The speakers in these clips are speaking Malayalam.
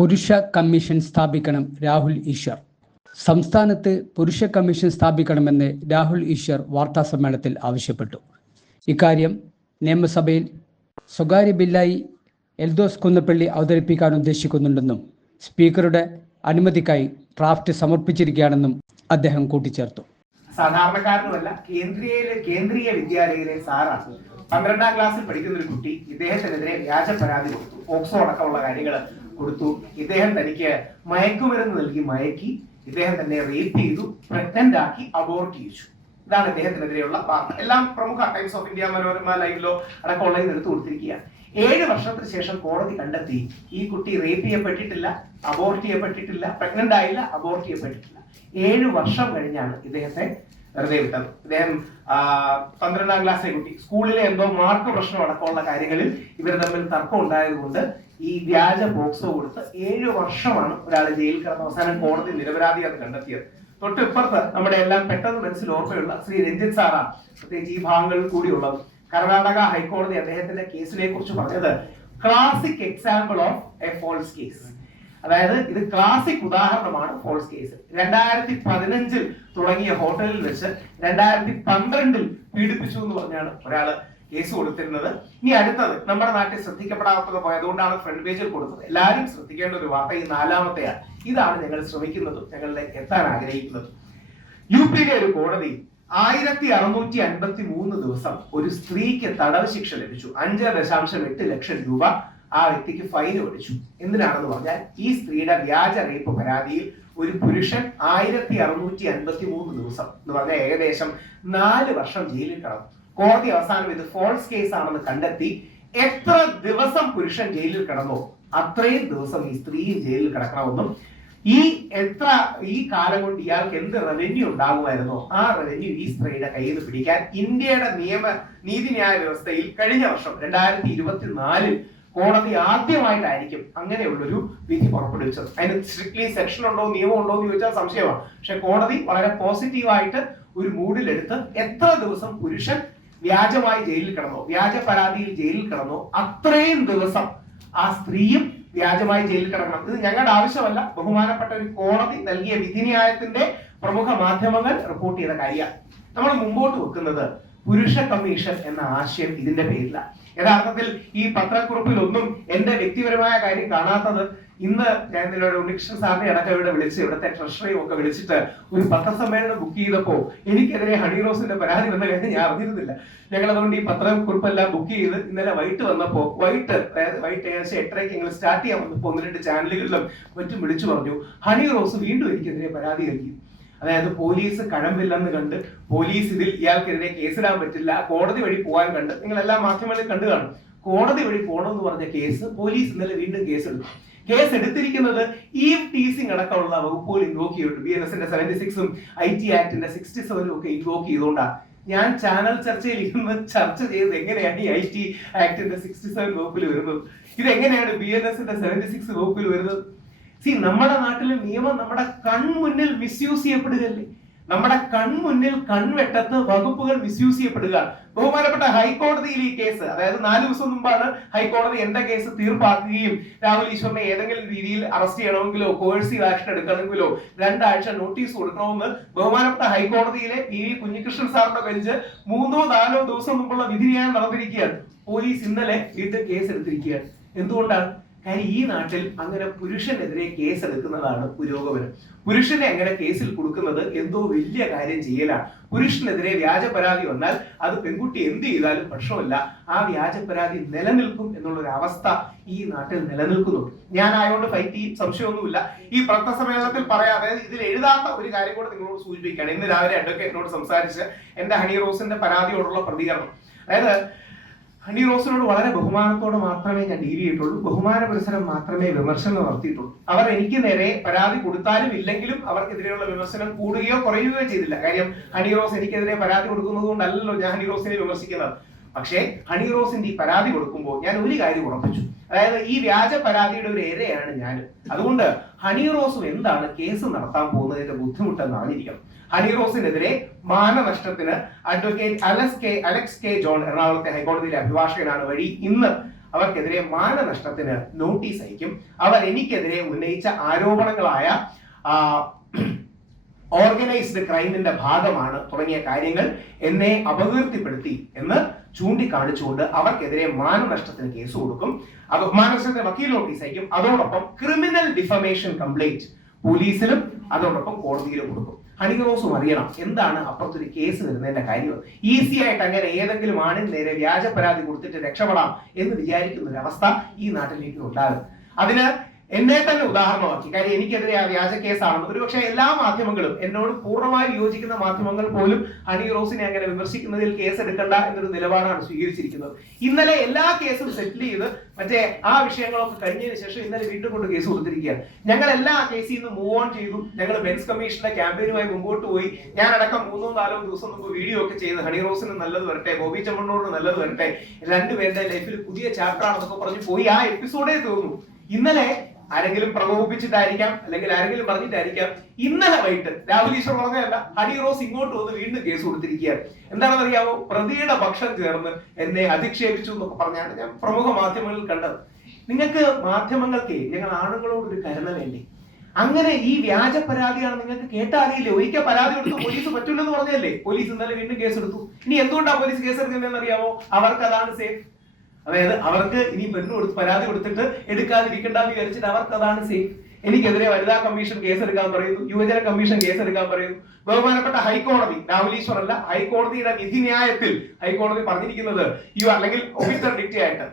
പുരുഷ കമ്മീഷൻ സ്ഥാപിക്കണം രാഹുൽ ഈശ്വർ. സംസ്ഥാനത്ത് പുരുഷ കമ്മീഷൻ സ്ഥാപിക്കണമെന്ന് രാഹുൽ ഈശ്വർ വാർത്താസമ്മേളനത്തിൽ ആവശ്യപ്പെട്ടു. ഇക്കാര്യം നിയമസഭയിൽ സ്വകാര്യ ബില്ലായി എൽദോസ് കുന്നപ്പള്ളി അവതരിപ്പിക്കാൻ ഉദ്ദേശിക്കുന്നുണ്ടെന്നും സ്പീക്കറുടെ അനുമതിക്കായി ഡ്രാഫ്റ്റ് സമർപ്പിച്ചിരിക്കുകയാണെന്നും അദ്ദേഹം കൂട്ടിച്ചേർത്തു. സാധാരണക്കാരനുമല്ല, കേന്ദ്രീയ വിദ്യാലയയിലെ സാറാണ്. 12ാം ക്ലാസ്സിൽ പഠിക്കുന്ന ഒരു കുട്ടി ഇദ്ദേഹത്തിനെതിരെ വ്യാജ പരാതി കൊടുത്തു. ഓക്സോ അടക്കമുള്ള കാര്യങ്ങൾ കൊടുത്തു. ഇദ്ദേഹം തനിക്ക് മയക്കുമരുന്ന് നൽകി മയക്കി, ഇദ്ദേഹം തന്നെ റേപ്പ് ചെയ്തു, പ്രഗ്നന്റ് ആക്കി, അബോർട്ട് ചെയ്യിച്ചു. ഇതാണ് ഇദ്ദേഹത്തിനെതിരെയുള്ള വാർത്ത. എല്ലാം പ്രമുഖ ടൈംസ് ഓഫ് ഇന്ത്യ, മനോരമ ലൈവിലോ അടക്കമുള്ള എടുത്തു കൊടുത്തിരിക്കുകയാണ്. 7 വർഷത്തിന് ശേഷം കോടതി കണ്ടെത്തി ഈ കുട്ടി റേപ്പ് ചെയ്യപ്പെട്ടിട്ടില്ല, അബോർട്ട് ചെയ്യപ്പെട്ടിട്ടില്ല, പ്രഗ്നന്റ് ആയില്ല, അബോർട്ട് ചെയ്യപ്പെട്ടിട്ടില്ല. 7 വർഷം കഴിഞ്ഞാണ് ഇദ്ദേഹത്തെ വെറുതെ വിട്ടത്. ഇദ്ദേഹം 12ാം ക്ലാസ്സിലെ കുട്ടി, സ്കൂളിലെ എന്തോ മാർക്ക് പ്രശ്നം അടക്കമുള്ള കാര്യങ്ങളിൽ ഇവർ തമ്മിൽ തർക്കം ഉണ്ടായതുകൊണ്ട് ഈ വ്യാജ ബോക്സോ കൊടുത്ത് 7 വർഷമാണ് ഒരാൾ ജയിലിൽ കിടന്ന. അവസാനം കോടതി നിരപരാധിയാണ് കണ്ടെത്തിയത്. തൊട്ടിപ്പുറത്ത് നമ്മുടെ എല്ലാം പെട്ടെന്ന് മനസ്സിൽ ഓർമ്മയുള്ള ശ്രീ രഞ്ജിത്ത് സാറാണ് പ്രത്യേകിച്ച് ഈ ഭാഗങ്ങളിൽ കൂടിയുള്ളത്. കർണാടക ഹൈക്കോടതി അദ്ദേഹത്തിന്റെ കേസിനെ കുറിച്ച് പറഞ്ഞത് classic example of a false case. അതായത് ഇത് ക്ലാസിക് ഉദാഹരണമാണ് ഫോൾസ് കേസ്. 2015 തുടങ്ങിയ ഹോട്ടലിൽ വെച്ച് 2012 പീഡിപ്പിച്ചു എന്ന് പറഞ്ഞാണ് ഒരാള് കേസ് കൊടുത്തിരുന്നത്. ഇനി അടുത്തത് നമ്മുടെ നാട്ടിൽ ശ്രദ്ധിക്കപ്പെടാത്തത് പോയതുകൊണ്ടാണ് ഫ്രണ്ട് പേജിൽ കൊടുത്തത്. എല്ലാവരും ശ്രദ്ധിക്കേണ്ട ഒരു വാർത്ത ഈ 4ാമത്തെയാണ്. ഇതാണ് ഞങ്ങൾ ശ്രമിക്കുന്നതും ഞങ്ങളിലേക്ക് എത്താൻ ആഗ്രഹിക്കുന്നതും. യു പിയിലെ ഒരു കോടതി 1653 ദിവസം ഒരു സ്ത്രീക്ക് തടവ് ശിക്ഷ ലഭിച്ചു. 5.8 ലക്ഷം രൂപ ആ വ്യക്തിക്ക് ഫൈൻ ഒഴിച്ചു. എന്തിനാണെന്ന് പറഞ്ഞാൽ ഈ സ്ത്രീയുടെ വ്യാജ റേപ്പ് പരാതിയിൽ ഒരു പുരുഷൻ 1653 ദിവസം എന്ന് പറഞ്ഞാൽ ഏകദേശം 4 വർഷം ജയിലിൽ കിടന്നു. കോടതി അവസാനം ഇത് ഫോൾസ് കേസ് ആണെന്ന് കണ്ടെത്തി എത്ര ദിവസം പുരുഷൻ ജയിലിൽ കിടന്നോ അത്രയും ദിവസം ഈ സ്ത്രീയും ജയിലിൽ കിടക്കണമെന്നും ഈ കാലം കൊണ്ട് ഇയാൾക്ക് എന്ത് റവന്യൂ ഉണ്ടാകുമായിരുന്നോ ആ റവന്യൂ ഈ സ്ത്രീയുടെ കയ്യിൽ നിന്ന് പിടിക്കാൻ ഇന്ത്യയുടെ നീതിന്യായ വ്യവസ്ഥയിൽ കഴിഞ്ഞ വർഷം 2024 കോടതി ആദ്യമായിട്ടായിരിക്കും അങ്ങനെയുള്ളൊരു വിധി പുറപ്പെടുവിച്ചത്. അതിന് സ്ട്രിക്ട്ലി സെക്ഷൻ ഉണ്ടോ, നിയമം ഉണ്ടോ എന്ന് ചോദിച്ചാൽ സംശയമാണ്. പക്ഷെ കോടതി വളരെ പോസിറ്റീവായിട്ട് ഒരു മൂഡിലെടുത്ത് എത്ര ദിവസം പുരുഷൻ വ്യാജമായി ജയിലിൽ കിടന്നോ, വ്യാജ പരാതിയിൽ ജയിലിൽ കിടന്നോ അത്രയും ദിവസം ആ സ്ത്രീയും വ്യാജമായി ജയിലിൽ കിടക്കണം. ഇത് ഞങ്ങളുടെ ആവശ്യമല്ല, ബഹുമാനപ്പെട്ട ഒരു കോടതി നൽകിയ വിധിന്യായത്തിന്റെ പ്രമുഖ മാധ്യമങ്ങൾ റിപ്പോർട്ട് ചെയ്ത കാര്യമാണ്. നമ്മൾ മുമ്പോട്ട് വെക്കുന്നത് പുരുഷ കമ്മീഷൻ എന്ന ആശയം ഇതിന്റെ പേരില്ല. യഥാർത്ഥത്തിൽ ഈ പത്രക്കുറിപ്പിൽ ഒന്നും എന്റെ വ്യക്തിപരമായ കാര്യം കാണാത്തത് ഇന്ന് ഞാൻ ഇതിലൂടെ ഉണ്ണികൃഷ്ണൻ സാറിനെ അടക്കം ഇവിടെ വിളിച്ച് ഇവിടുത്തെ ട്രഷറിയും ഒക്കെ വിളിച്ചിട്ട് ഒരു പത്രസമ്മേളനം ബുക്ക് ചെയ്തപ്പോ എനിക്കെതിരെ ഹണി റോസിന്റെ പരാതി വന്ന കാര്യം ഞാൻ അറിഞ്ഞിരുന്നില്ല. ഞങ്ങൾ അതുകൊണ്ട് ഈ പത്രക്കുറിപ്പെല്ലാം ബുക്ക് ചെയ്ത് ഇന്നലെ വൈകിട്ട് വന്നപ്പോ വൈകിട്ട് ഏകദേശം 8:30 ഞങ്ങൾ സ്റ്റാർട്ട് ചെയ്യാൻ വന്നപ്പോൾ 1-2 ചാനലുകളിലും മറ്റും വിളിച്ചു പറഞ്ഞു ഹണി റോസ് വീണ്ടും എനിക്കെതിരെ പരാതി നൽകി. അതായത് പോലീസ് കഴമ്പില്ലെന്ന് കണ്ട്, പോലീസ് ഇതിൽ ഇയാൾക്കെതിരെ കേസിടാൻ പറ്റില്ല, കോടതി വഴി പോകാൻ കണ്ട്, നിങ്ങൾ എല്ലാ മാധ്യമങ്ങളിൽ കണ്ടു കാണും. കോടതി വഴി പോകണമെന്ന് പറഞ്ഞ കേസ് പോലീസ് ഇന്നലെ വീണ്ടും കേസെടുത്തു. കേസ് എടുത്തിരിക്കുന്നത് ഈവ് ടീസിംഗ് അടക്കമുള്ള വകുപ്പുകൾ ഇൻവോക്ക് ചെയ്തിട്ടുണ്ട്. BNSന്റെ 76ഉം IT ആക്ടിന്റെ 67ഉം ഒക്കെ ഇൻവോക്ക് ചെയ്തുകൊണ്ടാണ് ഞാൻ ചാനൽ ചർച്ചയിൽ ഇരുന്ന് ചർച്ച ചെയ്ത് എങ്ങനെയാണ് ഈ IT ആക്ടിന്റെ 67 വകുപ്പിൽ വരുന്നത്, ഇതെങ്ങനെയാണ് BNSന്റെ 76 വകുപ്പിൽ വരുന്നത്. നമ്മുടെ നാട്ടിലെ നിയമം നമ്മുടെ കൺമുന്നിൽ മിസ്യൂസ് ചെയ്യപ്പെടുകയല്ലേ. നമ്മുടെ കൺമുന്നിൽ കൺവെട്ടത്ത് വകുപ്പുകൾ മിസ്യൂസ് ചെയ്യപ്പെടുക. ബഹുമാനപ്പെട്ട ഹൈക്കോടതിയിൽ ഈ കേസ്, അതായത് 4 ദിവസം മുമ്പാണ് ഹൈക്കോടതി എന്റെ കേസ് തീർപ്പാക്കുകയും രാഹുൽ ഈശ്വറിനെ ഏതെങ്കിലും രീതിയിൽ അറസ്റ്റ് ചെയ്യണമെങ്കിലോ കോഴ്സീവ് ആക്ഷൻ എടുക്കണമെങ്കിലോ 2 ആഴ്ച നോട്ടീസ് കൊടുക്കണമെന്ന് ബഹുമാനപ്പെട്ട ഹൈക്കോടതിയിലെ PV കുഞ്ഞികൃഷ്ണൻ സാറിന്റെ ബെഞ്ച് 3-4 ദിവസം മുമ്പുള്ള വിധിന്യായം നടന്നിരിക്കുകയാണ്. പോലീസ് ഇന്നലെ വീണ്ടും കേസ് എടുത്തിരിക്കുകയാണ്. എന്തുകൊണ്ടാണ്? കാര്യം ഈ നാട്ടിൽ അങ്ങനെ പുരുഷനെതിരെ കേസ് എടുക്കുന്നതാണ് പുരോഗമനം. പുരുഷനെ അങ്ങനെ കേസിൽ കൊടുക്കുന്നത് എന്തോ വലിയ കാര്യം ചെയ്യലാണ്. പുരുഷനെതിരെ വ്യാജ പരാതി വന്നാൽ അത് പെൺകുട്ടി എന്ത് ചെയ്താലും പ്രശ്നമില്ല, ആ വ്യാജ പരാതി നിലനിൽക്കും എന്നുള്ളൊരു അവസ്ഥ ഈ നാട്ടിൽ നിലനിൽക്കുന്നുണ്ട്. ഞാൻ ആയതുകൊണ്ട് ഫൈറ്റ് ചെയ്യും, സംശയമൊന്നുമില്ല. ഈ പത്രസമ്മേളനത്തിൽ പറയാതെ ഇതിൽ എഴുതാത്ത ഒരു കാര്യം കൂടെ നിങ്ങളോട് സൂചിപ്പിക്കുകയാണ്. ഇന്ന് രാവിലെ അഡ്വക്കേറ്റിനോട് സംസാരിച്ച് എന്റെ ഹണി റോസിന്റെ പരാതിയോടുള്ള പ്രതികരണം, അതായത് ഹണി റോസിനോട് വളരെ ബഹുമാനത്തോടെ മാത്രമേ ഞാൻ ഡീൽ ചെയ്തിട്ടുള്ളൂ, ബഹുമാന പുരസരം മാത്രമേ വിമർശനം നടത്തിയിട്ടുള്ളൂ. അവർ എനിക്ക് നേരെ പരാതി കൊടുത്താലും ഇല്ലെങ്കിലും അവർക്കെതിരെയുള്ള വിമർശനം കൂടുകയോ കുറയുകയോ ചെയ്തില്ല. കാര്യം ഹണി റോസ് എനിക്കെതിരെ പരാതി കൊടുക്കുന്നത് കൊണ്ടല്ലല്ലോ ഞാൻ ഹണി റോസിനെ വിമർശിക്കുന്നത്. പക്ഷേ ഹണി റോസിന്റെ ഈ പരാതി കൊടുക്കുമ്പോൾ ഞാൻ ഒരു കാര്യം ഉറപ്പിച്ചു, അതായത് ഈ വ്യാജ പരാതിയുടെ ഒരു ഇരയാണ് ഞാൻ. അതുകൊണ്ട് ഹണി റോസും എന്താണ് കേസ് നടത്താൻ പോകുന്നതിന്റെ ബുദ്ധിമുട്ടെന്ന് അറിഞ്ഞിരിക്കണം. ഹണി റോസിനെതിരെ മാനനഷ്ടത്തിന് അഡ്വക്കേറ്റ് അലക്സ് കെ ജോൺ, എറണാകുളത്തെ ഹൈക്കോടതിയിലെ അഭിഭാഷകനാണ്, വഴി ഇന്ന് അവർക്കെതിരെ മാനനഷ്ടത്തിന് നോട്ടീസ് അയക്കും. അവർ എനിക്കെതിരെ ഉന്നയിച്ച ആരോപണങ്ങളായ ഓർഗനൈസ്ഡ് ക്രൈമിന്റെ ഭാഗമാണ് തുടങ്ങിയ കാര്യങ്ങൾ എന്നെ അപകീർത്തിപ്പെടുത്തി എന്ന് ചൂണ്ടിക്കാണിച്ചുകൊണ്ട് അവർക്കെതിരെ മാനനഷ്ടത്തിന് കേസ് കൊടുക്കും. അത് മാനനഷ്ടത്തിന് വക്കീൽ നോട്ടീസ് അയക്കും. അതോടൊപ്പം ക്രിമിനൽ ഡിഫമേഷൻ കംപ്ലൈന്റ് പോലീസിലും അതോടൊപ്പം കോടതിയിലും കൊടുക്കും. ഹണി റോസും അറിയണം എന്താണ് അപ്പുറത്തൊരു കേസ് വരുന്നതിന്റെ കാര്യം. ഈസി ആയിട്ട് അങ്ങനെ ഏതെങ്കിലും ആണിന് നേരെ വ്യാജ പരാതി കൊടുത്തിട്ട് രക്ഷപ്പെടാം എന്ന് വിചാരിക്കുന്ന ഒരു അവസ്ഥ ഈ നാട്ടിലേക്ക് ഉണ്ടാകും. അതിന് എന്നെ തന്നെ ഉദാഹരണമാക്കി. കാര്യം എനിക്കെതിരെ ആ വ്യാജ കേസാണെന്ന് ഒരുപക്ഷെ എല്ലാ മാധ്യമങ്ങളും, എന്നോട് പൂർണ്ണമായി യോജിക്കുന്ന മാധ്യമങ്ങൾ പോലും ഹണി റോസിനെ അങ്ങനെ വിമർശിക്കുന്നതിൽ കേസ് എടുക്കണ്ട എന്നൊരു നിലപാടാണ് സ്വീകരിച്ചിരിക്കുന്നത്. ഇന്നലെ എല്ലാ കേസും സെറ്റിൽ ചെയ്ത് മറ്റേ ആ വിഷയങ്ങളൊക്കെ കഴിഞ്ഞതിന് ശേഷം ഇന്നലെ വീണ്ടും കൊണ്ട് കേസ് കൊടുത്തിരിക്കുകയാണ്. ഞങ്ങൾ എല്ലാ കേസിൽ നിന്ന് മൂവ് ഓൺ ചെയ്തു. ഞങ്ങൾ മെൻസ് കമ്മീഷന്റെ ക്യാമ്പയിനുമായി മുമ്പോട്ട് പോയി. ഞാനടക്കം 3-4 ദിവസം മുമ്പ് വീഡിയോ ഒക്കെ ചെയ്ത് ഹണി റോസിന് നല്ലത് വരട്ടെ, ബോബി ചെമ്മണ്ണൂരിന് നല്ലത് വരട്ടെ, രണ്ടുപേരുടെ ലൈഫിൽ പുതിയ ചാപ്റ്റർ ആണെന്നൊക്കെ പറഞ്ഞ് പോയി ആ എപ്പിസോഡേ തീർന്നു. ഇന്നലെ ആരെങ്കിലും പ്രകോപിപ്പിച്ചിട്ടായിരിക്കാം, അല്ലെങ്കിൽ ആരെങ്കിലും പറഞ്ഞിട്ടായിരിക്കാം, ഇന്നലെ വൈകിട്ട് രാഹുൽ ഈശ്വർ പറഞ്ഞതല്ല, ഹണി റോസ് ഇങ്ങോട്ട് വന്ന് വീണ്ടും കേസ് കൊടുത്തിരിക്കുകയാണ്. എന്താണെന്ന് അറിയാമോ? പ്രതിയുടെ പക്ഷം ചേർന്ന് എന്നെ അധിക്ഷേപിച്ചു എന്നൊക്കെ പറഞ്ഞാണ് ഞാൻ പ്രമുഖ മാധ്യമങ്ങളിൽ കണ്ടത്. നിങ്ങൾക്ക് മാധ്യമങ്ങൾക്ക് ഞങ്ങൾ ആണുങ്ങളോട് ഒരു കരുണ വേണ്ടി. അങ്ങനെ ഈ വ്യാജ പരാതിയാണ് നിങ്ങൾക്ക് കേട്ടറിയില്ലേ? ഒരിക്കൽ പരാതി കൊടുത്ത് പോലീസ് പറ്റില്ലെന്ന് പറഞ്ഞല്ലേ പോലീസ് ഇന്നലെ വീണ്ടും കേസ് എടുത്തു. ഇനി എന്തുകൊണ്ടാണ് പോലീസ് കേസ് എടുക്കുന്നതെന്ന് അറിയാമോ? അവർക്ക് അതാണ് സേഫ്. അതായത് അവർക്ക് ഇനി പരാതി കൊടുത്തിട്ട് എടുക്കാതിരിക്കണ്ടെന്ന് വിചാരിച്ചിട്ട് അവർക്ക് അതാണ് സേഫ്. എനിക്കെതിരെ വനിതാ കമ്മീഷൻ കേസ് എടുക്കാൻ പറയുന്നു, യുവജന കമ്മീഷൻ കേസ് എടുക്കാൻ പറയുന്നു. ബഹുമാനപ്പെട്ട ഹൈക്കോടതി, രാഹുൽ ഈശ്വർ അല്ല, ഹൈക്കോടതിയുടെ വിധിന്യായത്തിൽ ഹൈക്കോടതി പറഞ്ഞിരിക്കുന്നത് അല്ലെങ്കിൽ ഒഫീസർ ഡിക്റ്റ് ആയിട്ട്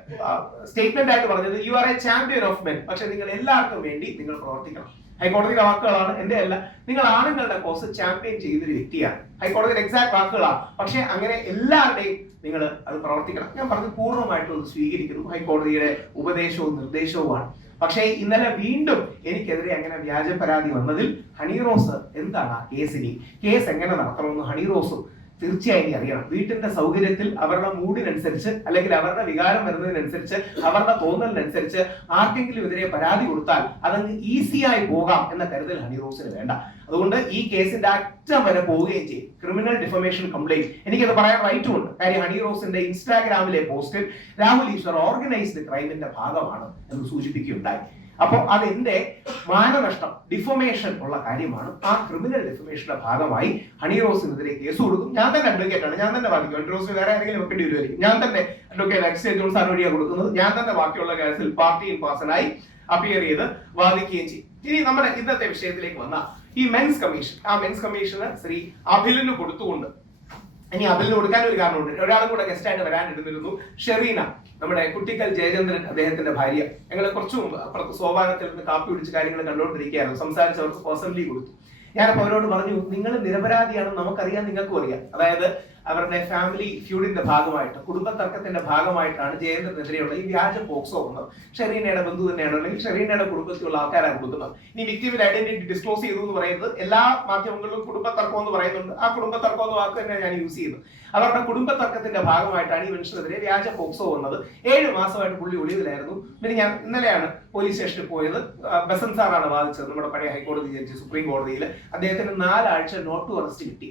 സ്റ്റേറ്റ്മെന്റ് ആയിട്ട് പറഞ്ഞത് you are A champion of men, പക്ഷെ നിങ്ങൾ എല്ലാവർക്കും വേണ്ടി നിങ്ങൾ പ്രവർത്തിക്കണം. ഹൈക്കോടതിയുടെ വാക്കുകളാണ്, എന്റെ അല്ല. നിങ്ങൾ ആണുങ്ങളുടെ കോസ് ചാമ്പ്യൻ ചെയ്തൊരു വ്യക്തിയാണ്. ഹൈക്കോടതിയുടെ എക്സാക്ട് വാക്കുകളാണ്. പക്ഷെ അങ്ങനെ എല്ലാവരുടെയും നിങ്ങൾ അത് പ്രവർത്തിക്കണം. ഞാൻ പറഞ്ഞത് പൂർണ്ണമായിട്ടും സ്വീകരിക്കുന്നു. ഹൈക്കോടതിയുടെ ഉപദേശവും നിർദ്ദേശവുമാണ്. പക്ഷേ ഇന്നലെ വീണ്ടും എനിക്കെതിരെ അങ്ങനെ വ്യാജ പരാതി വന്നതിൽ ഹണി റോസ് എന്താണ് ആ കേസ് എങ്ങനെ നടത്തണമെന്ന് ഹണി റോസും തീർച്ചയായും അറിയണം. വീട്ടിന്റെ സൗകര്യത്തിൽ അവരുടെ മൂഡിനനുസരിച്ച് അല്ലെങ്കിൽ അവരുടെ വികാരം വരുന്നതിനനുസരിച്ച് അവരുടെ തോന്നലിനനുസരിച്ച് ആർക്കെങ്കിലും എതിരെ പരാതി കൊടുത്താൽ അതങ്ങ് ഈസിയായി പോകാം എന്ന കരുതൽ ഹണി റോസിന് വേണ്ട. അതുകൊണ്ട് ഈ കേസിന്റെ അറ്റം വരെ പോവുകയും ചെയ്യും. ക്രിമിനൽ ഡിഫമേഷൻ കംപ്ലൈന്റ് എനിക്കത് പറയാൻ റൈറ്റും ഉണ്ട്. കാര്യം ഹണി റോസിന്റെ ഇൻസ്റ്റാഗ്രാമിലെ പോസ്റ്റിൽ രാഹുൽ ഈശ്വർ ഓർഗനൈസ്ഡ് ക്രൈമിന്റെ ഭാഗമാണ് എന്ന് സൂചിപ്പിക്കുകയുണ്ടായി. അപ്പോൾ അതെന്റെ മാനനഷ്ടം, ഡിഫമേഷൻ ഉള്ള കാര്യമാണ്. ആ ക്രിമിനൽ ഡിഫമേഷന്റെ ഭാഗമായി ഹണി റോസിനെതിരെ കേസ് കൊടുക്കും. ഞാൻ തന്നെ അഡ്വക്കേറ്റ് ആണ്, ഞാൻ തന്നെ വാദിക്കും. ഹണി റോസിന് വേറെ ആരെങ്കിലും വെക്കേണ്ടി വരുമായിരിക്കും. ഞാൻ തന്നെ അഡ്വക്കേറ്റ് എക്സൈസ് ജോൺ സാർ വഴിയാണ് കൊടുക്കുന്നത്. ഞാൻ തന്നെ ബാക്കിയുള്ള കേസിൽ പാർട്ടി ഇൻ പേഴ്സണായി അപ്പിയർ ചെയ്ത് വാദിക്കുകയും ചെയ്യും. ഇനി നമ്മുടെ ഇന്നത്തെ വിഷയത്തിലേക്ക് വന്ന ഈ മെൻസ് കമ്മീഷൻ, ആ മെൻസ് കമ്മീഷന് ശ്രീ അഭിലിന് കൊടുത്തുകൊണ്ട് ഇനി അഭിലിന് കൊടുക്കാൻ ഒരു കാരണമുണ്ട്. ഒരാളും കൂടെ ഗസ്റ്റ് ആയിട്ട് വരാനിരുന്നിരുന്നു, ഷെറീന, നമ്മുടെ കുട്ടിക്കൽ ജയചന്ദ്രൻ അദ്ദേഹത്തിന്റെ ഭാര്യ. ഞങ്ങൾ കുറച്ചു മുമ്പ് അപ്പുറത്ത് സോപാനത്തിൽ നിന്ന് കാപ്പി പിടിച്ച് കാര്യങ്ങൾ കണ്ടുകൊണ്ടിരിക്കുകയായിരുന്നു. സംസാരിച്ചവർക്ക് പേഴ്സണലി കൊടുത്തു. ഞാനപ്പോൾ അവരോട് പറഞ്ഞു, നിങ്ങൾ നിരപരാധിയാണെന്ന് നമുക്കറിയാം, നിങ്ങൾക്കും അറിയാം. അതായത് അവരുടെ ഫാമിലി ഫ്യൂഡിന്റെ ഭാഗമായിട്ട്, കുടുംബ തർക്കത്തിന്റെ ഭാഗമായിട്ടാണ് ജയന്ദ്രനെതിരെയുള്ള ഈ വ്യാജ പോക്സോ വന്നത്. ഷെറീനയുടെ ബന്ധു തന്നെയാണ്, അല്ലെങ്കിൽ ഷെറീനയുടെ കുടുംബത്തിലുള്ള ആൾക്കാരാണ് കൊടുക്കുന്നത്. ഇനി വിക്ടിമിന്റെ ഐഡന്റിറ്റി ഡിസ്ക്ലോസ് ചെയ്തു എന്ന് പറയുന്നത് എല്ലാ മാധ്യമങ്ങളിലും കുടുംബ തർക്കം എന്ന് പറയുന്നുണ്ട്. ആ കുടുംബ തർക്കം എന്ന വാക്ക് തന്നെ ഞാൻ യൂസ് ചെയ്തു. അവരുടെ കുടുംബ തർക്കത്തിന്റെ ഭാഗമായിട്ടാണ് ഈ മനുഷ്യനെതിരെ വ്യാജ പോക്സോ വന്നത്. 7 മാസമായിട്ട് പുള്ളി ഒളിവിലായിരുന്നു. പിന്നെ ഞാൻ ഇന്നലെയാണ് പോലീസ് സ്റ്റേഷനിൽ പോയത്. ബസൻ സാറാണ് വാദിച്ചത്, നമ്മുടെ പഴയ ഹൈക്കോടതി ജഡ്ജി സുപ്രീം കോടതിയിൽ. അദ്ദേഹത്തിന് 4 ആഴ്ച നോട്ട് ടു അറസ്റ്റ് കിട്ടി.